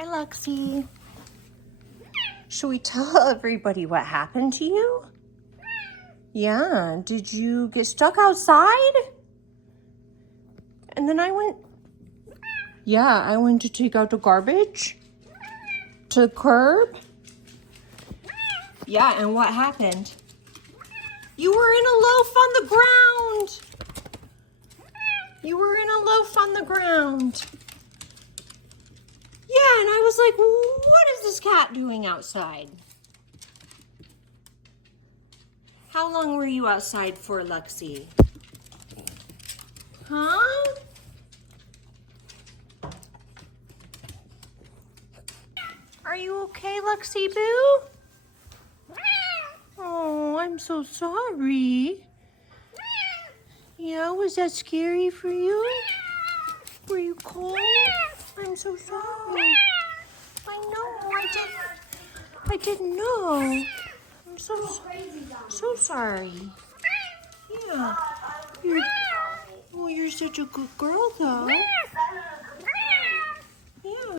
Hi, Luxie. Should we tell everybody what happened to you? Yeah, did you get stuck outside? And then I went to take out the garbage to the curb. Yeah, and what happened? You were in a loaf on the ground. You were in a loaf on the ground. Yeah, and I was like, what is this cat doing outside? How long were you outside for, Luxie? Huh? Are you okay, Luxie Boo? Oh, I'm so sorry. Yeah, was that scary for you? Were you cold? I'm so sorry. I know, I didn't know. I'm so sorry. Yeah. You're such a good girl, though.